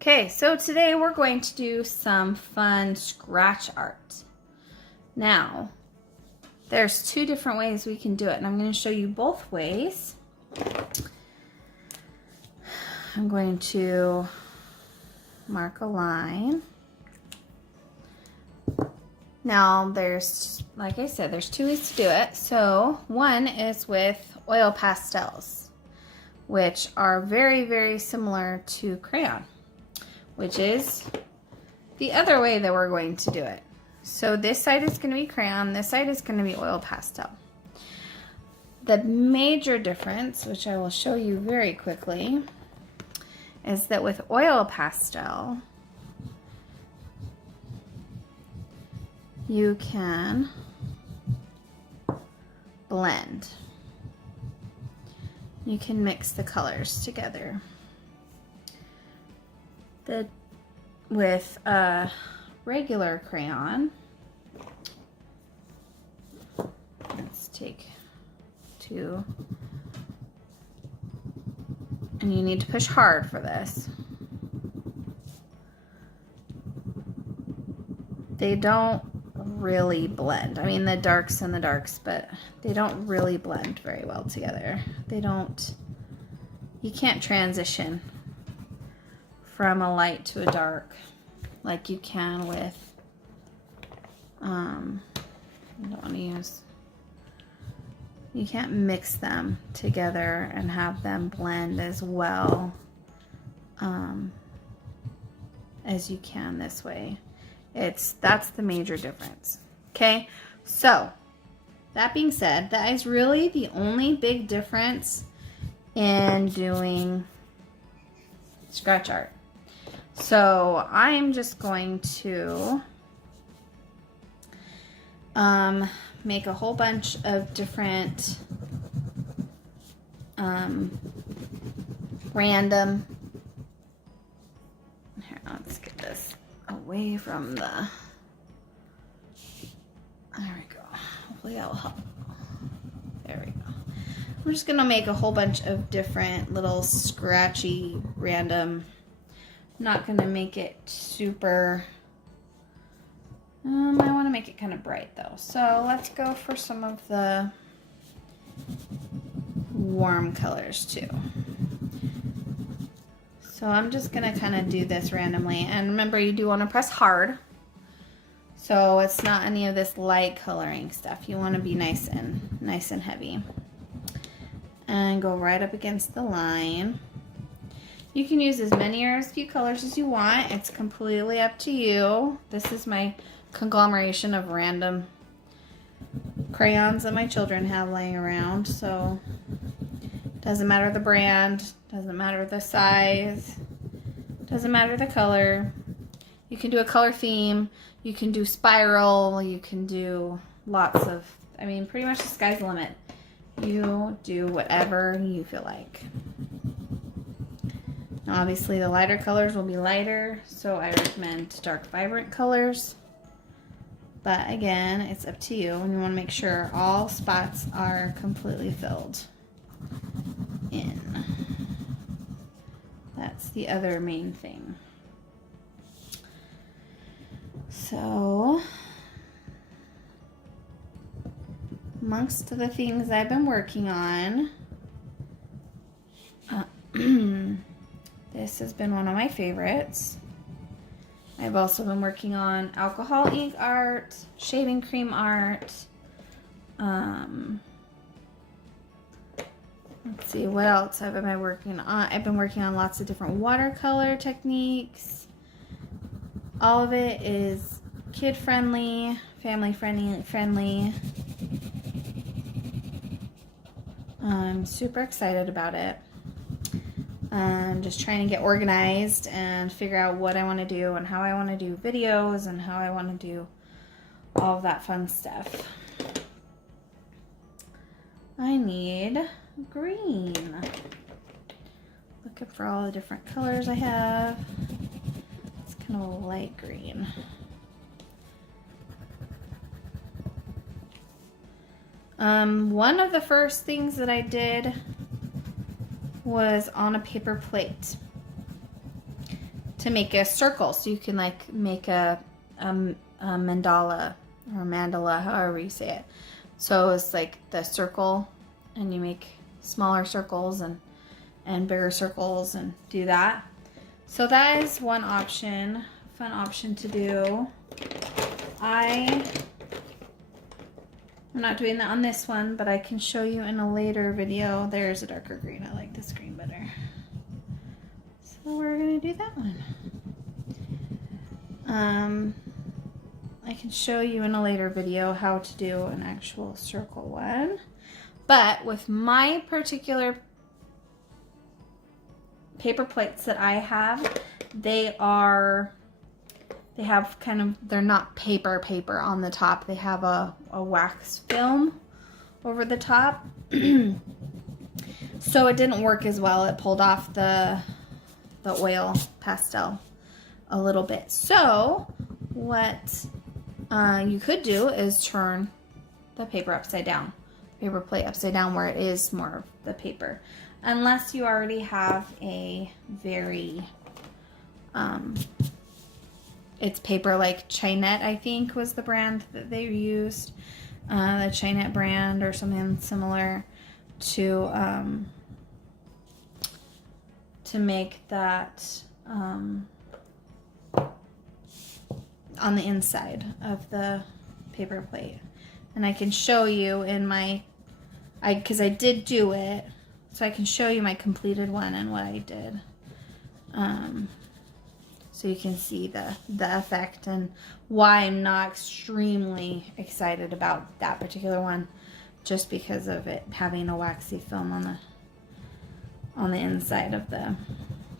Okay, so today we're going to do some fun scratch art. Now, there's two different ways we can do it, and I'm going to show you both ways. I'm going to mark a line. Now, like I said, there's two ways to do it. So, one is with oil pastels, which are very, very similar to crayon, which is the other way that we're going to do it. So this side is going to be crayon, this side is going to be oil pastel. The major difference, which I will show you very quickly, is that with oil pastel, you can blend. You can mix the colors together. With a regular crayon, let's take two, and you need to push hard for this. They don't really blend. I mean, the darks and the darks, but they don't really blend very well together. You can't transition from a light to a dark like you can with, you can't mix them together and have them blend as well as you can this way. That's the major difference. Okay, so that being said, that is really the only big difference in doing scratch art. So I'm just going to make a whole bunch of different random, here, let's get this away from there we go. Hopefully that will help. There we go. I'm just gonna make a whole bunch of different little scratchy random. Not gonna make it super, I want to make it kind of bright though. So let's go for some of the warm colors too. So I'm just gonna kind of do this randomly, and remember, you do want to press hard, so it's not any of this light coloring stuff. You want to be nice and heavy, and go right up against the line. You can use as many or as few colors as you want. It's completely up to you. This is my conglomeration of random crayons that my children have laying around. So doesn't matter the brand, doesn't matter the size, doesn't matter the color. You can do a color theme, you can do spiral, you can do lots of, pretty much the sky's the limit. You do whatever you feel like. Obviously the lighter colors will be lighter, so I recommend dark vibrant colors. But again, it's up to you, and you want to make sure all spots are completely filled in. That's the other main thing. So, amongst the things I've been working on, this has been one of my favorites. I've also been working on alcohol ink art, shaving cream art. Let's see, what else have I been working on? I've been working on lots of different watercolor techniques. All of it is kid-friendly, family-friendly. I'm super excited about it. I'm just trying to get organized and figure out what I want to do and how I want to do videos and how I want to do all of that fun stuff. I need green. Looking for all the different colors I have. It's kind of a light green. One of the first things that I did was on a paper plate. to make a circle. So you can like make a mandala or mandala, however you say it. So it's like the circle, and you make smaller circles and bigger circles and do that. So that is one option, fun option to do. I'm not doing that on this one, but I can show you in a later video. There's a darker green. I like this green better. So we're gonna do that one. I can show you in a later video how to do an actual circle one. But with my particular paper plates that I have, they're not paper on the top. They have a wax film over the top. So it didn't work as well. It pulled off the oil pastel a little bit. So what you could do is turn the paper upside down, paper plate upside down, where it is more of the paper, unless you already have a very it's paper like Chinette, I think was the brand that they used, the Chinette brand or something similar to make that on the inside of the paper plate. And I can show you in my, because I did do it, so I can show you my completed one and what I did. So you can see the effect and why I'm not extremely excited about that particular one, just because of it having a waxy film on the inside of the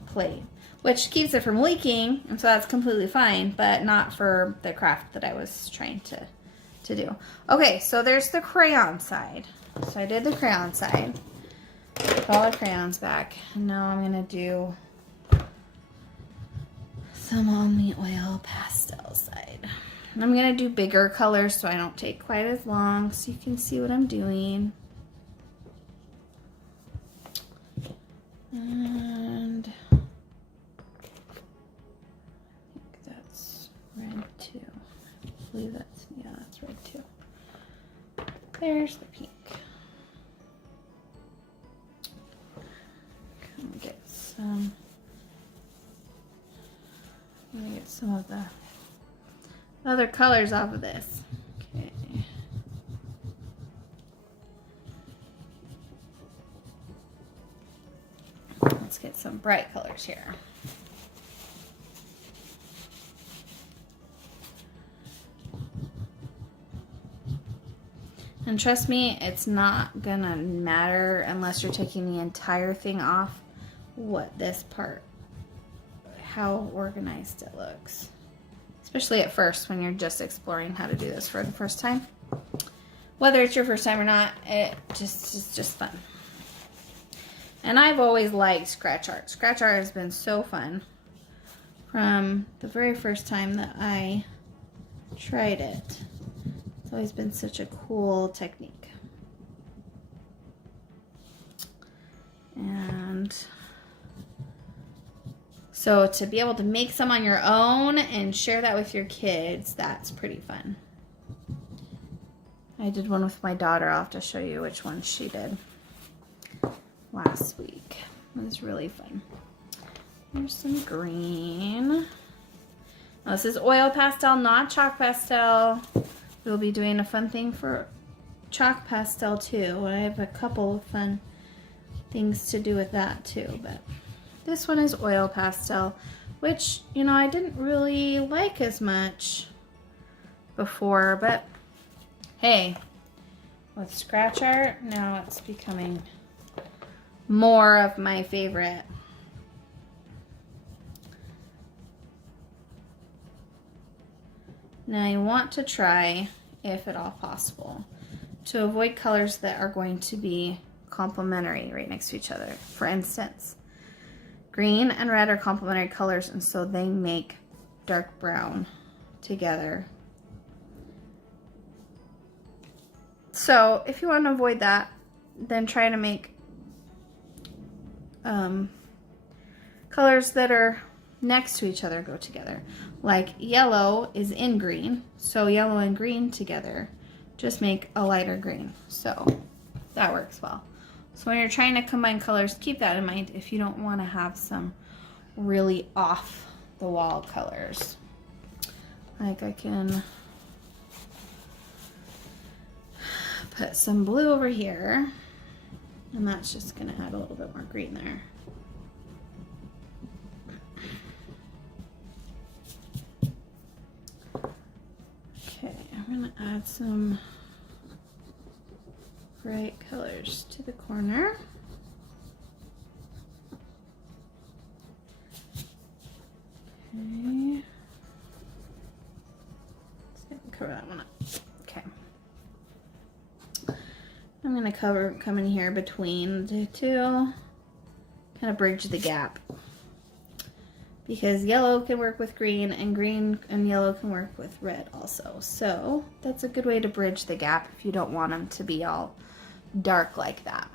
plate, which keeps it from leaking, and so that's completely fine, but not for the craft that I was trying to do. Okay, so there's the crayon side. So I did the crayon side. Put all the crayons back. And now I'm gonna do some on the oil pastel side. And I'm gonna do bigger colors so I don't take quite as long, so you can see what I'm doing. And I think that's red too. I believe that's, yeah, that's red too. There's the pink. Come get some. I'm gonna get some of the other colors off of this. Okay. Let's get some bright colors here. And trust me, it's not gonna matter unless you're taking the entire thing off what this part, how organized it looks. Especially at first when you're just exploring how to do this for the first time. Whether it's your first time or not, it's just fun. And I've always liked scratch art. Scratch art has been so fun from the very first time that I tried it. It's always been such a cool technique. And so to be able to make some on your own and share that with your kids, that's pretty fun. I did one with my daughter. I'll have to show you which one she did last week. It was really fun. There's some green. Now, this is oil pastel, not chalk pastel. We'll be doing a fun thing for chalk pastel too. I have a couple of fun things to do with that too, but this one is oil pastel, which, you know, I didn't really like as much before, but hey, with scratch art, now it's becoming more of my favorite. Now you want to try, if at all possible, to avoid colors that are going to be complementary right next to each other. For instance, green and red are complementary colors, and so they make dark brown together. So if you want to avoid that, then try to make colors that are next to each other go together. Like yellow is in green, so yellow and green together just make a lighter green. So that works well. So when you're trying to combine colors, keep that in mind if you don't want to have some really off the wall colors. Like I can put some blue over here, and that's just going to add a little bit more green there. Okay, I'm going to add some bright colors to the corner. Okay. Let's cover that one up. Okay. I'm going to come in here between the two, kind of bridge the gap. Because yellow can work with green and yellow can work with red also. So that's a good way to bridge the gap if you don't want them to be all dark like that.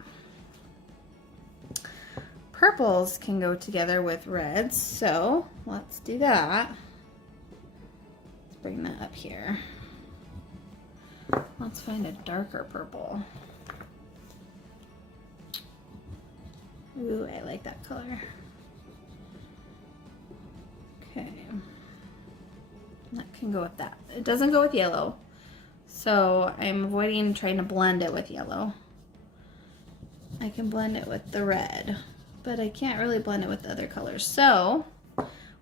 Purples can go together with reds, so let's do that. Let's bring that up here. Let's find a darker purple. Ooh, I like that color. Okay, that can go with that. It doesn't go with yellow, so I'm avoiding trying to blend it with yellow. I can blend it with the red, but I can't really blend it with the other colors. So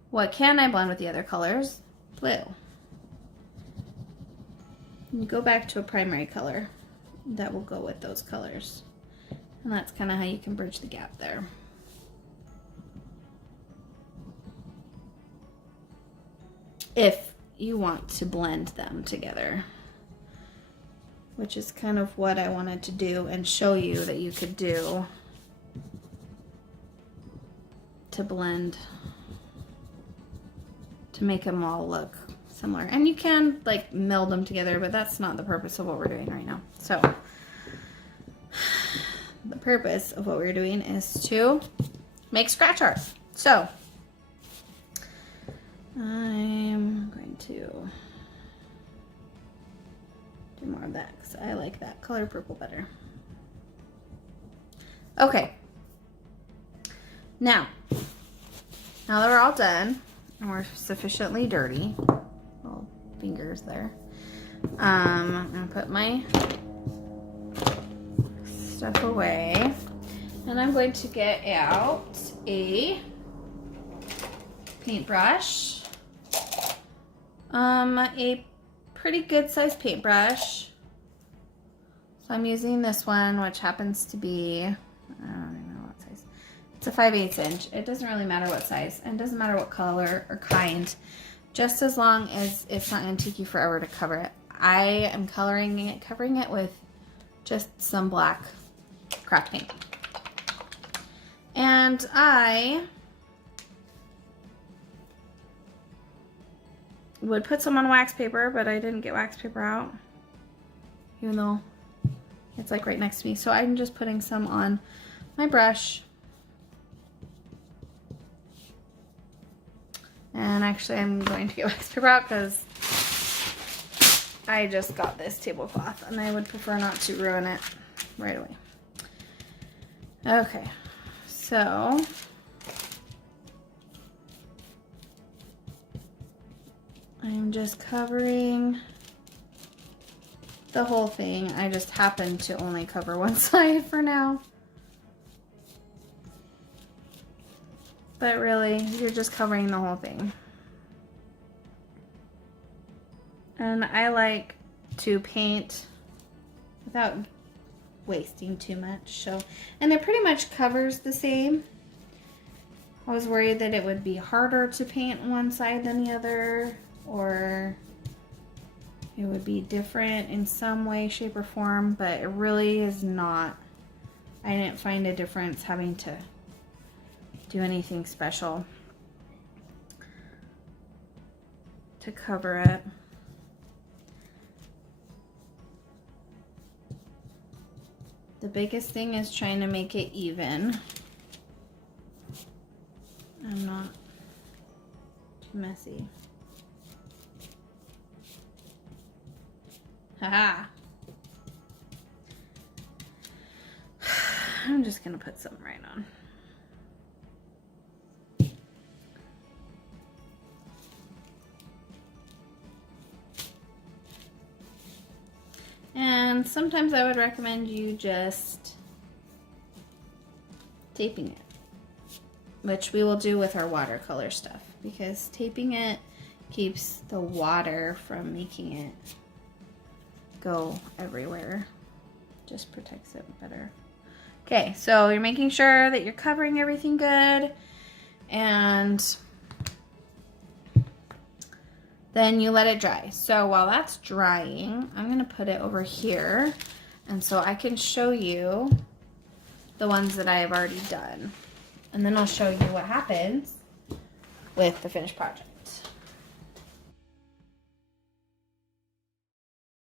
what can I blend with the other colors? Blue. You go back to a primary color that will go with those colors, and that's kind of how you can bridge the gap there. If you want to blend them together, which is kind of what I wanted to do and show you that you could do to blend, to make them all look similar. And you can like meld them together, but that's not the purpose of what we're doing right now. So the purpose of what we're doing is to make scratch art. So I'm going to do more of that because I like that color purple better. Okay. Now that we're all done and we're sufficiently dirty, little fingers there, I'm going to put my stuff away and I'm going to get out a paintbrush. A pretty good sized paintbrush. So I'm using this one, which happens to be, I don't even know what size. It's a 5/8 inch. It doesn't really matter what size, and it doesn't matter what color or kind, just as long as it's not going to take you forever to cover it. I am covering it with just some black craft paint. And I would put some on wax paper, but I didn't get wax paper out, even though it's like right next to me. So I'm just putting some on my brush. And actually I'm going to get wax paper out because I just got this tablecloth and I would prefer not to ruin it right away. Okay, so I'm just covering the whole thing. I just happen to only cover one side for now. But really, you're just covering the whole thing. And I like to paint without wasting too much. So, and it pretty much covers the same. I was worried that it would be harder to paint one side than the other, or it would be different in some way, shape, or form, but it really is not. I didn't find a difference having to do anything special to cover it. The biggest thing is trying to make it even. I'm not messy. Haha. I'm just gonna put some right on. And sometimes I would recommend you just taping it, which we will do with our watercolor stuff, because taping it keeps the water from making it go everywhere. Just protects it better. Okay, so you're making sure that you're covering everything good, and then you let it dry. So while that's drying, I'm gonna put it over here, and so I can show you the ones that I have already done. And then I'll show you what happens with the finished project.